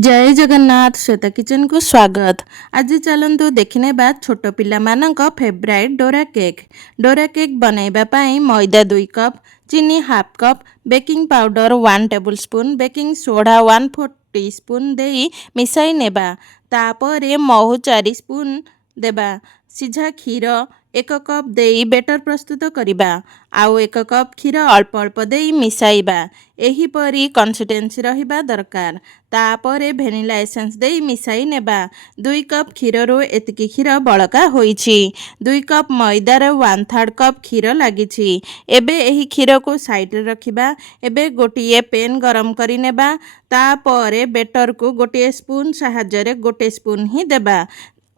जय जगन्नाथ श्वेता किचन को स्वागत। आज चलतु देखने छोट पिला मानक फेवराइट डोरा केक बनैबा पाई मैदा 2 कप, चीनी half cup, baking powder 1 table spoon, baking soda 1/4 teaspoon देई मिसाई नेबा। तापरे महू 4 स्पून देबा। सिझा क्षीर 1 कप देई बेटर प्रस्तुत करिबा। आउ 1 कप क्षीर अल्प अल्प देई मिसाइबा। एहीपरी कंसिस्टेंसी रहिबा दरकार। तापरे भेनिला एसेंस देई मिसाई नेबा। 2 कप क्षीररु एतिकी क्षीर बळका होईछि। 2 कप मैदार 1/3 कप क्षीर लागिछि। एबे एही क्षीर को साइड रे रखिबा। एबे गोटिए पेन गरम करि नेबा। तापरे बेटर को गोटिए स्पून सहाय्य रे 1 स्पून ही देबा,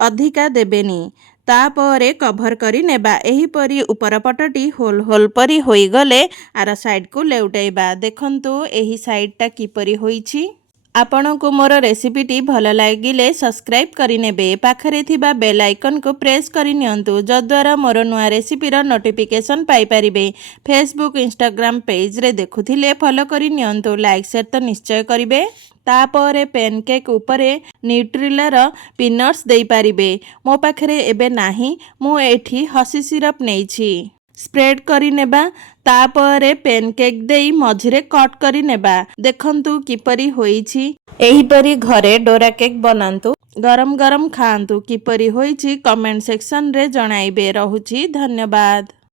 अधिका देबेनी। तापरे कभर करी नेबा। एही परी ऊपर पटटी होल होल परी होई गले आर साइड को लेउटाइबा। देखंतु एही साइडटा किपरी होईछि। आपनको मोर रेसिपीटी भल लागिले सब्सक्राइब करि नेबे। पाखरे थिबा बेल आइकन को प्रेस करि नियंतु, जद्वारा मोर नुआ रेसिपीर नोटिफिकेशन पाई परिबे। फेसबुक इंस्टाग्राम पेज रे देखुथिले फॉलो करि नियंतु, लाइक शेयर तो निश्चय करिवे। तापरे पेनकेक उपरे न्यूट्रेलार पीनट्स देई पारिबे। मो पाखरे एबे नाही, मु एठी हसी सिरप नेइछि। स्प्रेड करि नेबा। तापरे पेनकेक देई मझिरे कट करि नेबा। देखंतु किपरि होईछि। एहीपरि घरे डोरा केक बनांतु, गरम गरम खाआंतु। किपरि होईछि कमेंट सेक्शन रे जणाइबे। रहुछि, धन्यवाद।